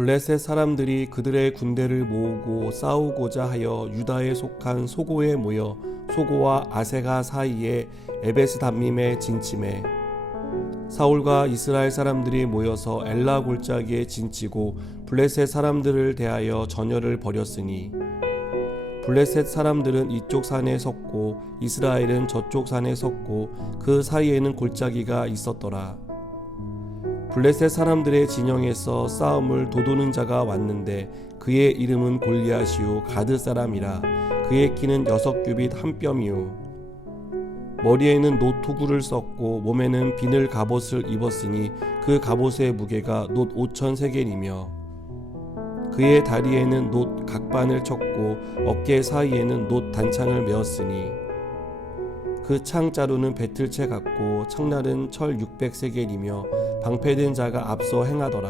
블레셋 사람들이 그들의 군대를 모으고 싸우고자 하여 유다에 속한 소고에 모여 소고와 아세가 사이에 에베스담밈에 진침해 사울과 이스라엘 사람들이 모여서 엘라 골짜기에 진치고 블레셋 사람들을 대하여 전열을 벌였으니 블레셋 사람들은 이쪽 산에 섰고 이스라엘은 저쪽 산에 섰고 그 사이에는 골짜기가 있었더라. 블레셋 사람들의 진영에서 싸움을 도두는 자가 왔는데 그의 이름은 골리앗이요 가드 사람이라. 그의 키는 6규빗 1뼘이요 머리에는 노투구를 썼고 몸에는 비늘 갑옷을 입었으니 그 갑옷의 무게가 놋 5,000세겔이며 그의 다리에는 놋 각반을 쳤고 어깨 사이에는 놋 단창을 메었으니 그 창 자루는 배틀채 같고 창날은 철 600세겔이며 방패된 자가 앞서 행하더라.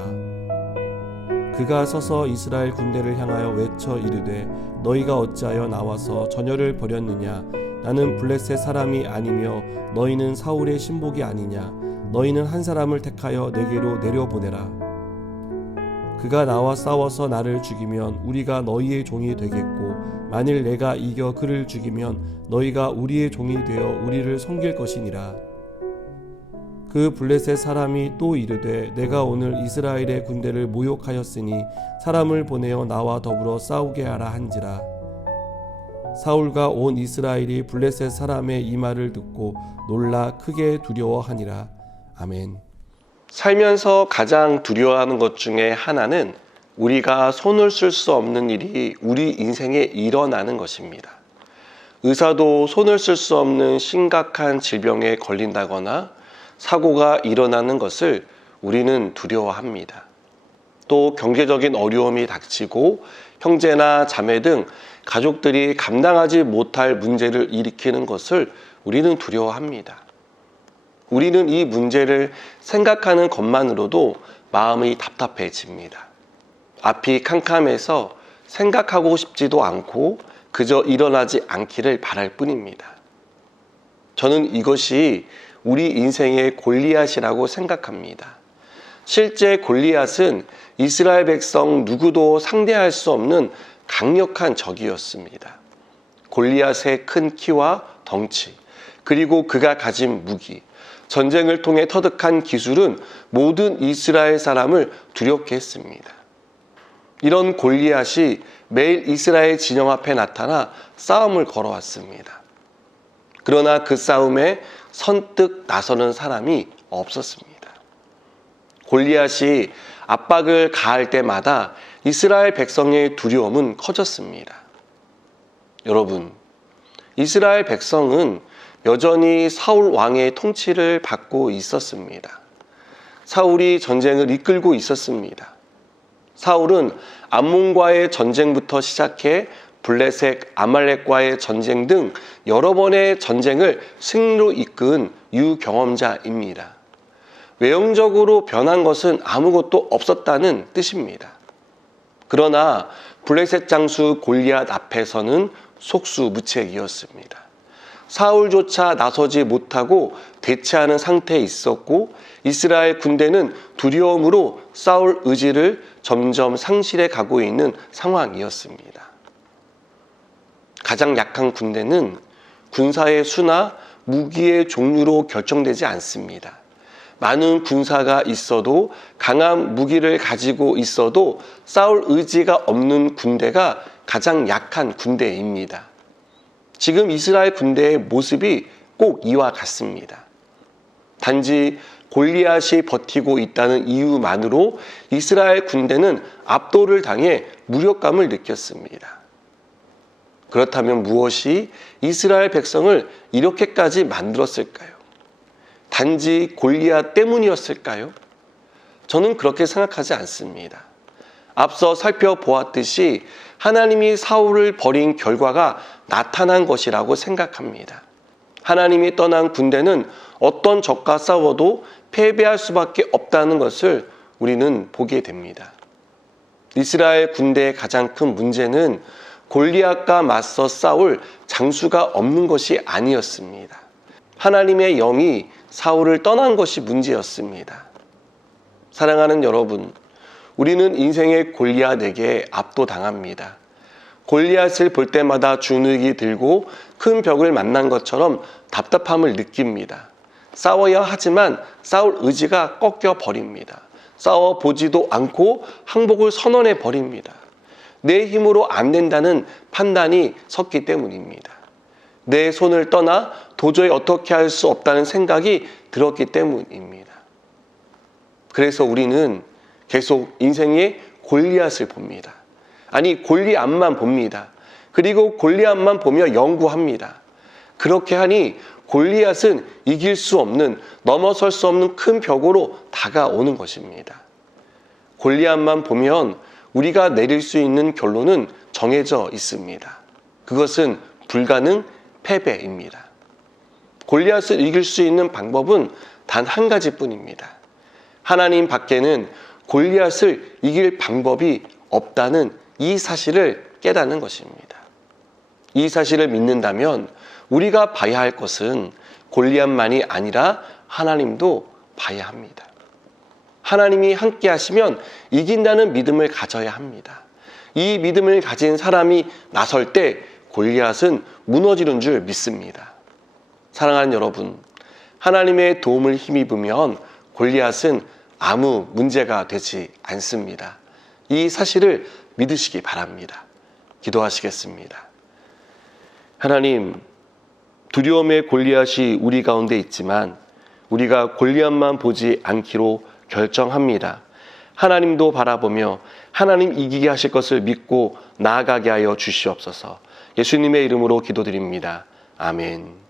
그가 서서 이스라엘 군대를 향하여 외쳐 이르되 너희가 어찌하여 나와서 전열을 벌였느냐. 나는 블레셋 사람이 아니며 너희는 사울의 신복이 아니냐. 너희는 한 사람을 택하여 내게로 내려보내라. 그가 나와 싸워서 나를 죽이면 우리가 너희의 종이 되겠고 만일 내가 이겨 그를 죽이면 너희가 우리의 종이 되어 우리를 섬길 것이니라. 그 블레셋 사람이 또 이르되 내가 오늘 이스라엘의 군대를 모욕하였으니 사람을 보내어 나와 더불어 싸우게 하라 한지라. 사울과 온 이스라엘이 블레셋 사람의 이 말을 듣고 놀라 크게 두려워하니라. 아멘. 살면서 가장 두려워하는 것 중에 하나는 우리가 손을 쓸 수 없는 일이 우리 인생에 일어나는 것입니다. 의사도 손을 쓸 수 없는 심각한 질병에 걸린다거나 사고가 일어나는 것을 우리는 두려워합니다. 또 경제적인 어려움이 닥치고 형제나 자매 등 가족들이 감당하지 못할 문제를 일으키는 것을 우리는 두려워합니다. 우리는 이 문제를 생각하는 것만으로도 마음이 답답해집니다. 앞이 캄캄해서 생각하고 싶지도 않고 그저 일어나지 않기를 바랄 뿐입니다. 저는 이것이 우리 인생의 골리앗이라고 생각합니다. 실제 골리앗은 이스라엘 백성 누구도 상대할 수 없는 강력한 적이었습니다. 골리앗의 큰 키와 덩치, 그리고 그가 가진 무기, 전쟁을 통해 터득한 기술은 모든 이스라엘 사람을 두렵게 했습니다. 이런 골리앗이 매일 이스라엘 진영 앞에 나타나 싸움을 걸어왔습니다. 그러나 그 싸움에 선뜻 나서는 사람이 없었습니다. 골리앗이 압박을 가할 때마다 이스라엘 백성의 두려움은 커졌습니다. 여러분, 이스라엘 백성은 여전히 사울 왕의 통치를 받고 있었습니다. 사울이 전쟁을 이끌고 있었습니다. 사울은 암몬과의 전쟁부터 시작해 블레셋, 아말렉과의 전쟁 등 여러 번의 전쟁을 승리로 이끈 유경험자입니다. 외형적으로 변한 것은 아무것도 없었다는 뜻입니다. 그러나 블레셋 장수 골리앗 앞에서는 속수무책이었습니다. 사울조차 나서지 못하고 대체하는 상태에 있었고 이스라엘 군대는 두려움으로 싸울 의지를 점점 상실해 가고 있는 상황이었습니다. 가장 약한 군대는 군사의 수나 무기의 종류로 결정되지 않습니다. 많은 군사가 있어도 강한 무기를 가지고 있어도 싸울 의지가 없는 군대가 가장 약한 군대입니다. 지금 이스라엘 군대의 모습이 꼭 이와 같습니다. 단지 골리앗이 버티고 있다는 이유만으로 이스라엘 군대는 압도를 당해 무력감을 느꼈습니다. 그렇다면 무엇이 이스라엘 백성을 이렇게까지 만들었을까요? 단지 골리앗 때문이었을까요? 저는 그렇게 생각하지 않습니다. 앞서 살펴보았듯이 하나님이 사울을 버린 결과가 나타난 것이라고 생각합니다. 하나님이 떠난 군대는 어떤 적과 싸워도 패배할 수밖에 없다는 것을 우리는 보게 됩니다. 이스라엘 군대의 가장 큰 문제는 골리앗과 맞서 싸울 장수가 없는 것이 아니었습니다. 하나님의 영이 사울을 떠난 것이 문제였습니다. 사랑하는 여러분, 우리는 인생의 골리앗에게 압도당합니다. 골리앗을 볼 때마다 주눅이 들고 큰 벽을 만난 것처럼 답답함을 느낍니다. 싸워야 하지만 싸울 의지가 꺾여 버립니다. 싸워보지도 않고 항복을 선언해 버립니다. 내 힘으로 안 된다는 판단이 섰기 때문입니다. 내 손을 떠나 도저히 어떻게 할 수 없다는 생각이 들었기 때문입니다. 그래서 우리는 계속 인생의 골리앗을 봅니다. 아니, 골리앗만 봅니다. 그리고 골리앗만 보며 연구합니다. 그렇게 하니 골리앗은 이길 수 없는, 넘어설 수 없는 큰 벽으로 다가오는 것입니다. 골리앗만 보면 우리가 내릴 수 있는 결론은 정해져 있습니다. 그것은 불가능, 패배입니다. 골리앗을 이길 수 있는 방법은 단 한 가지뿐입니다. 하나님 밖에는 골리앗을 이길 방법이 없다는 이 사실을 깨닫는 것입니다. 이 사실을 믿는다면 우리가 봐야 할 것은 골리앗만이 아니라 하나님도 봐야 합니다. 하나님이 함께 하시면 이긴다는 믿음을 가져야 합니다. 이 믿음을 가진 사람이 나설 때 골리앗은 무너지는 줄 믿습니다. 사랑하는 여러분, 하나님의 도움을 힘입으면 골리앗은 아무 문제가 되지 않습니다. 이 사실을 믿으시기 바랍니다. 기도하시겠습니다. 하나님, 두려움의 골리앗이 우리 가운데 있지만 우리가 골리앗만 보지 않기로 결정합니다. 하나님도 바라보며 하나님 이기게 하실 것을 믿고 나아가게 하여 주시옵소서. 예수님의 이름으로 기도드립니다. 아멘.